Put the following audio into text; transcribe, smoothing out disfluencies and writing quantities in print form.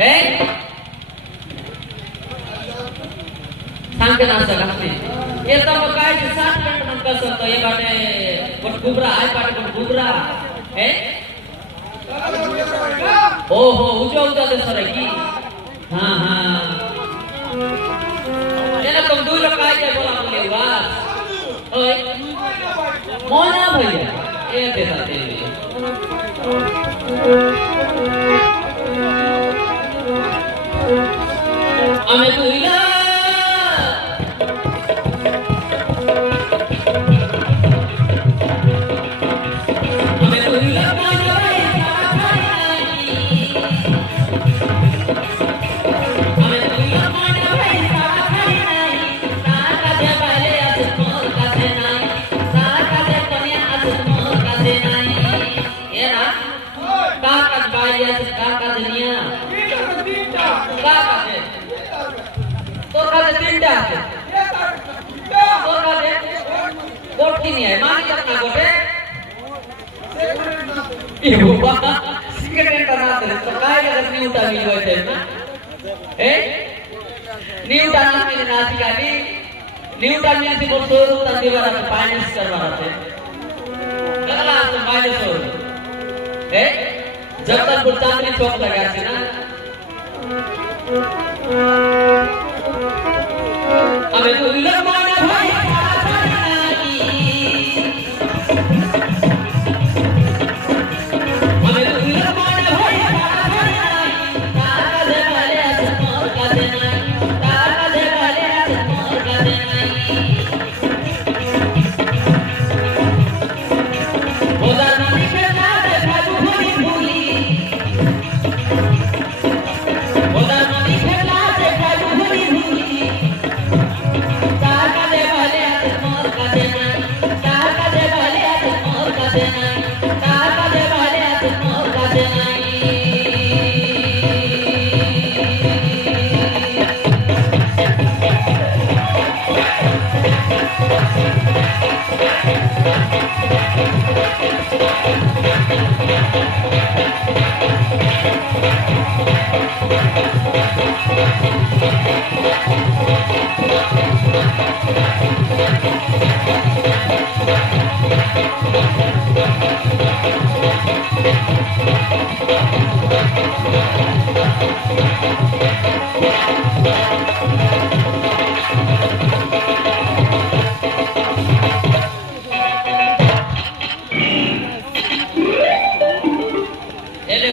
Eh? सांगते ना असं घातले येतं मग काय 60 मिनिट मग कसं तो ये बाटे पण गुबरा आहे पाटे पण गुबरा हे हो हो उजवा ते सर की हां हां याला तुम दूर काय काय बोला म्हणले वास होय मोना भैया ये देता ते आम्ही तुला ini ya, mana yang nak gote? Ibu bapa, sikit tanah tu, terkait dengan niutan ini gote, na? Niutan ini nasi kali, niutan ini si bosor, tadi barat finance करवाना थे, कहाँ तो finance हो, जब तक बुल्तानी चौक लगा थी ना, अबे तू इलाज मारना भाई